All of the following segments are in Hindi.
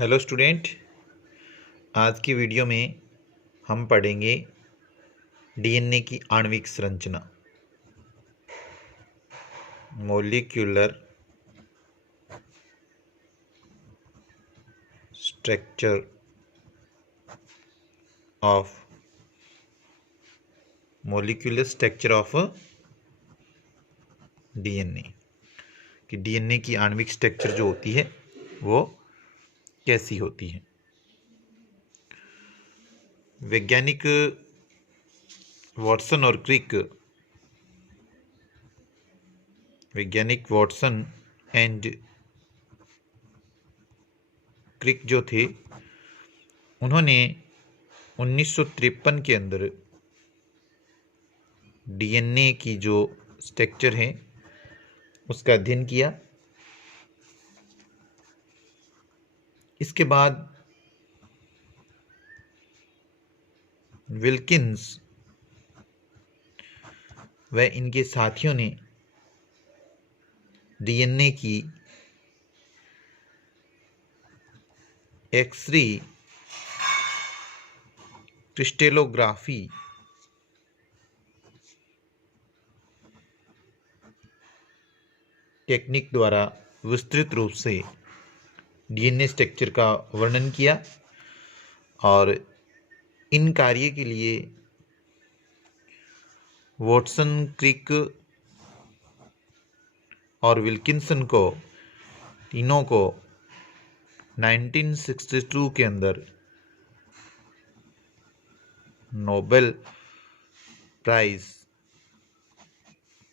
हेलो स्टूडेंट, आज की वीडियो में हम पढ़ेंगे डीएनए की आणविक संरचना, मॉलिक्यूलर स्ट्रक्चर ऑफ डीएनए कि डीएनए की आणविक स्ट्रक्चर जो होती है वो कैसी होती है। वैज्ञानिक वाटसन एंड क्रिक जो थे, उन्होंने 1953 के अंदर डीएनए की जो स्ट्रक्चर है उसका अध्ययन किया। इसके बाद विल्किंस व इनके साथियों ने डीएनए की एक्स-रे क्रिस्टलोग्राफी टेक्निक द्वारा विस्तृत रूप से डीएनए स्ट्रक्चर का वर्णन किया और इन कार्य के लिए वाटसन, क्रिक और विल्किंसन को तीनों को 1962 के अंदर नोबेल प्राइज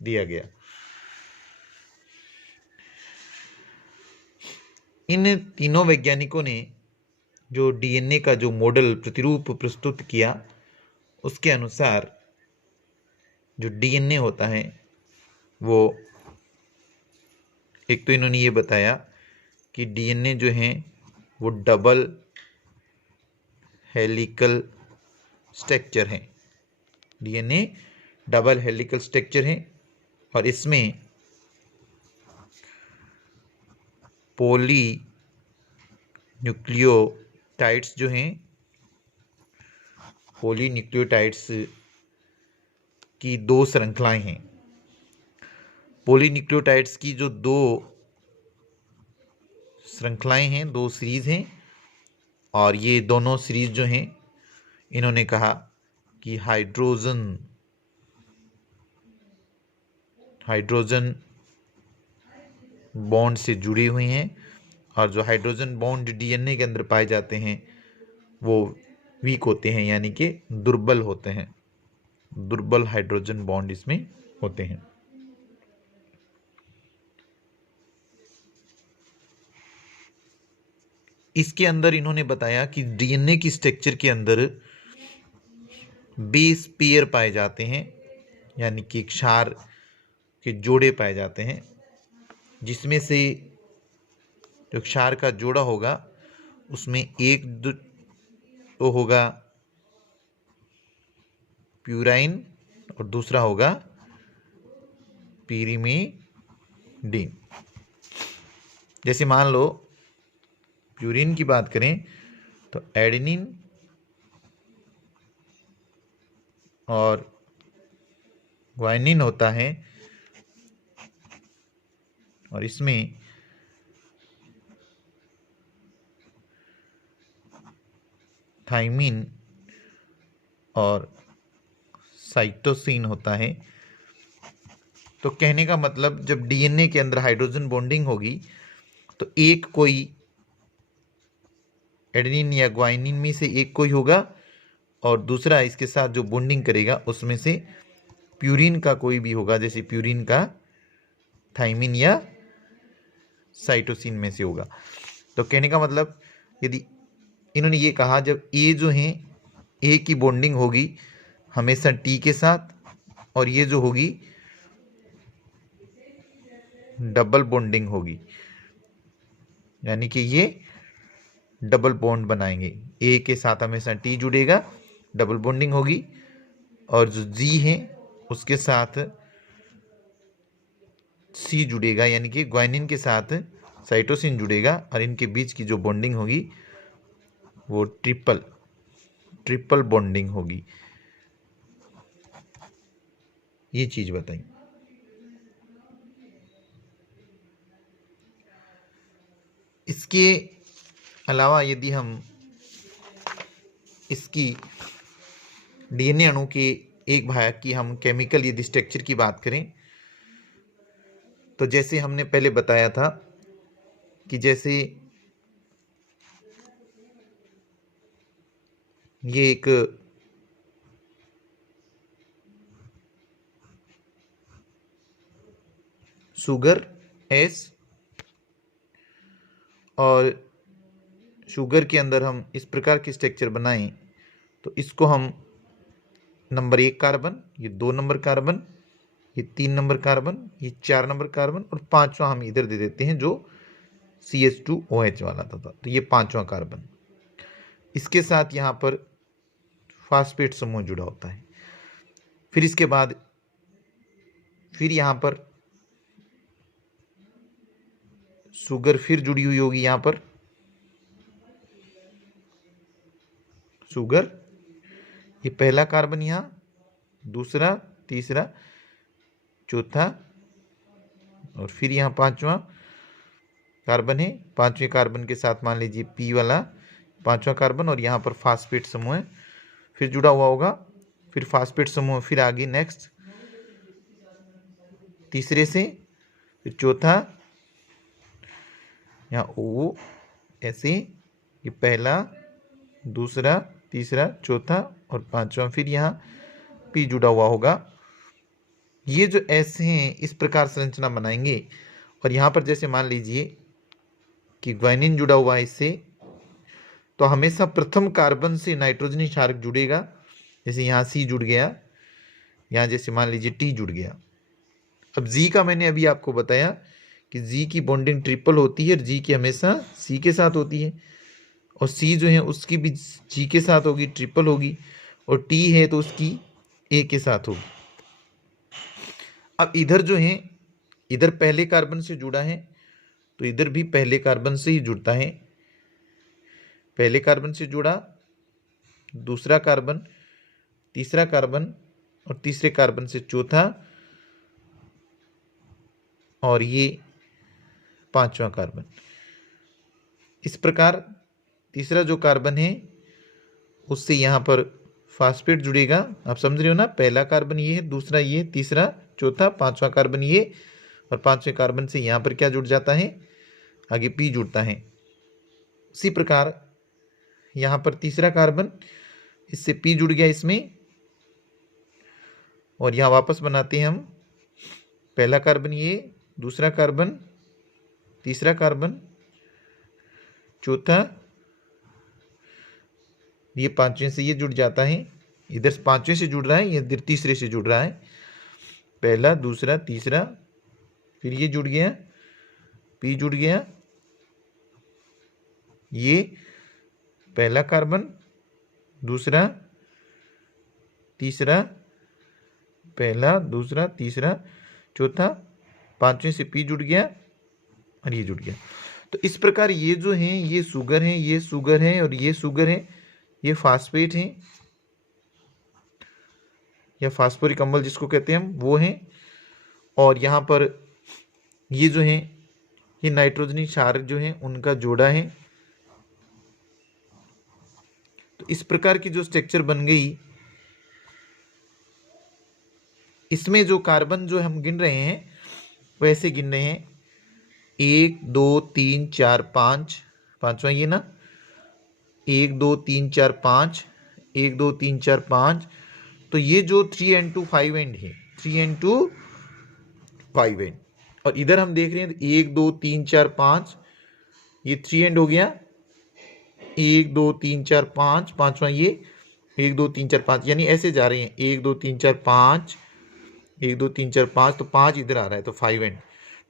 दिया गया। इन तीनों वैज्ञानिकों ने जो डीएनए का जो मॉडल प्रतिरूप प्रस्तुत किया, उसके अनुसार जो डीएनए होता है वो एक तो इन्होंने ये बताया कि डीएनए जो है वो डबल हेलिकल स्ट्रक्चर है। डीएनए डबल हेलिकल स्ट्रक्चर है और इसमें पॉली न्यूक्लियोटाइड्स जो हैं, पॉली न्यूक्लियोटाइड्स की दो श्रृंखलाएं हैं। पॉली न्यूक्लियोटाइड्स की जो दो श्रृंखलाएं हैं, दो सीरीज हैं, और ये दोनों सीरीज जो हैं इन्होंने कहा कि हाइड्रोजन बॉन्ड से जुड़ी हुई हैं, और जो हाइड्रोजन बॉन्ड डीएनए के अंदर पाए जाते हैं वो वीक होते हैं, यानी कि दुर्बल होते हैं। दुर्बल हाइड्रोजन बॉन्ड इसमें होते हैं। इसके अंदर इन्होंने बताया कि डीएनए की स्ट्रक्चर के अंदर बेस पेयर पाए जाते हैं, यानी कि क्षार के जोड़े पाए जाते हैं, जिसमें से जो क्षार का जोड़ा होगा उसमें एक तो होगा प्यूराइन और दूसरा होगा पीरिमिडीन। जैसे मान लो प्यूरिन की बात करें तो एडेनिन और ग्वानिन होता है, और इसमें थाइमिन और साइटोसिन होता है। तो कहने का मतलब, जब डीएनए के अंदर हाइड्रोजन बॉन्डिंग होगी तो एक कोई एडेनिन या ग्वानिन में से एक कोई होगा, और दूसरा इसके साथ जो बॉन्डिंग करेगा उसमें से प्यूरिन का कोई भी होगा, जैसे प्यूरिन का थाइमिन या साइटोसिन में से होगा। तो कहने का मतलब, यदि इन्होंने ये कहा जब ए जो है, ए की बॉन्डिंग होगी हमेशा टी के साथ, और ये जो होगी डबल बॉन्डिंग होगी, यानी कि ये डबल बॉन्ड बनाएंगे। ए के साथ हमेशा टी जुड़ेगा, डबल बॉन्डिंग होगी, और जो जी है उसके साथ सी जुड़ेगा, यानी कि ग्वानिन के साथ साइटोसिन जुड़ेगा और इनके बीच की जो बॉन्डिंग होगी वो ट्रिपल बॉन्डिंग होगी। ये चीज बताई। इसके अलावा यदि हम इसकी डीएनए अणु के एक भाग की हम केमिकल यदि स्ट्रक्चर की बात करें तो जैसे हमने पहले बताया था कि जैसे ये एक शुगर एस और शुगर के अंदर हम इस प्रकार की स्ट्रक्चर बनाएं तो इसको हम नंबर 1 कार्बन, ये 2 नंबर कार्बन, ये 3 नंबर कार्बन, ये 4 नंबर कार्बन और 5वां हम इधर दे देते हैं जो CH2OH वाला था। तो ये 5वां कार्बन, इसके साथ यहाँ पर फास्फेट समूह जुड़ा होता है। फिर इसके बाद फिर यहाँ पर शुगर फिर जुड़ी हुई होगी, यहाँ पर शुगर, ये पहला कार्बन यहाँ, दूसरा, तीसरा, चौथा और फिर यहाँ 5वां कार्बन है। 5वें कार्बन के साथ मान लीजिए P वाला 5वां कार्बन और यहाँ पर फास्फेट समूह फिर जुड़ा हुआ होगा। फिर फास्फेट समूह फिर आगे नेक्स्ट तीसरे से, फिर चौथा यहाँ O, ऐसे ये पहला, दूसरा, तीसरा, चौथा और 5वां फिर यहाँ P जुड़ा हुआ होगा। ये जो S हैं इस प्रकार संरचना बनाएंगे। और यहाँ पर जैसे मान लीजिए कि ग्वानिन जुड़ा हुआ है इससे, तो हमेशा प्रथम कार्बन से नाइट्रोजनी क्षारक जुड़ेगा। जैसे यहाँ C जुड़ गया, यहाँ जैसे मान लीजिए T जुड़ गया। अब G का मैंने अभी आपको बताया कि G की बॉन्डिंग ट्रिपल होती है और G की हमेशा C के साथ होती है और C जो है उसकी भी G के साथ होगी, ट्रिपल होगी, और T है तो उसकी A के साथ होगी। अब इधर जो है, इधर पहले कार्बन से जुड़ा है तो इधर भी पहले कार्बन से ही जुड़ता है। पहले कार्बन से जुड़ा, दूसरा कार्बन, तीसरा कार्बन और तीसरे कार्बन से चौथा और ये 5वां कार्बन। इस प्रकार तीसरा जो कार्बन है उससे यहाँ पर फास्फेट जुड़ेगा। आप समझ रहे हो ना, पहला कार्बन ये है, दूसरा ये, तीसरा, चौथा, 5वां कार्बन ये और 5वें कार्बन से यहाँ पर क्या जुड़ जाता है, आगे P जुड़ता है। इसी प्रकार यहाँ पर तीसरा कार्बन, इससे P जुड़ गया इसमें और यहाँ वापस बनाते हैं हम पहला कार्बन ये, दूसरा कार्बन, तीसरा कार्बन, चौथा, ये 5वें से ये जुड़ जाता है, इधर 5वें से जुड़ रहा है, ये इधर तीसरे से जुड़ रहा है, पहला, दूसरा, तीसरा, फिर ये जुड़ गया, P जुड़ गया, ये पहला कार्बन, दूसरा, तीसरा, पहला, दूसरा, तीसरा, चौथा, 5वें से P जुड़ गया और ये जुड़ गया। तो इस प्रकार ये जो हैं ये शुगर है, ये शुगर है और ये शुगर है, ये फास्फेट है या फास्फोरिक अम्ल जिसको कहते हैं हम, वो हैं। और यहाँ पर ये जो है ये नाइट्रोजनी क्षारक जो है उनका जोड़ा है। तो इस प्रकार की जो स्ट्रक्चर बन गई, इसमें जो कार्बन जो हम गिन रहे हैं वैसे गिन रहे हैं 1 2 3 4 5, 5वां ये ना, 1 2 3 4 5, 1 2 3 4 5। तो ये जो 3n2 5n है, 3n2 5n, और इधर हम देख रहे हैं 1 2 3 4 5, ये 3n हो गया, 1 2 3 4 5, 5वां ये 1 2 3 4 5, यानी ऐसे जा रहे हैं 1 2 3 4 5, 1 2 3 4 5, तो 5 इधर आ रहा है तो 5n,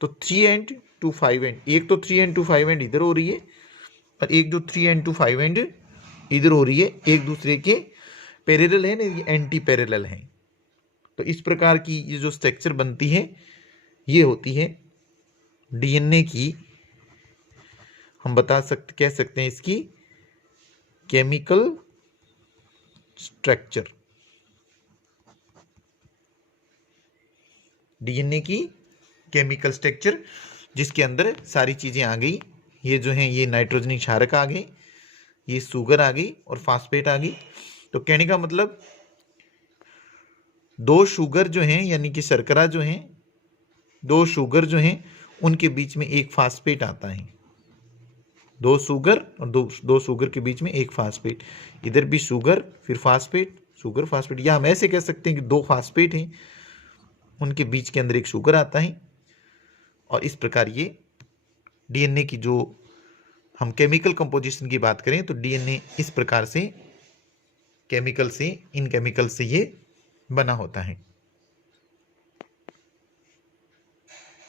तो 3n2 5n, एक तो 3n2 5n इधर हो रही है और एक जो 3n2 5n इधर हो रही है, एक दूसरे के पैरेलल है ना, ये एंटी पैरेलल है। तो इस प्रकार की ये जो स्ट्रक्चर बनती है ये होती है डीएनए की हम कह सकते हैं इसकी केमिकल स्ट्रक्चर। डीएनए की केमिकल स्ट्रक्चर जिसके अंदर सारी चीजें आ गई। ये जो है ये नाइट्रोजनी क्षारक आ गए, ये शुगर आ गई और फास्फेट आ गई। तो कहने का मतलब दो शुगर जो हैं यानी कि शर्करा जो हैं, दो शुगर जो हैं उनके बीच में एक फास्फेट आता है। दो शुगर और दो शुगर के बीच में एक फास्फेट, इधर भी शुगर फिर फास्फेट, शुगर फास्फेट, या हम ऐसे कह सकते हैं कि दो फास्फेट हैं उनके बीच के अंदर एक शुगर आता है। और इस प्रकार ये डीएनए की जो हम केमिकल कंपोजिशन की बात करें तो डीएनए इस प्रकार से केमिकल से, इन केमिकल से ये बना होता है।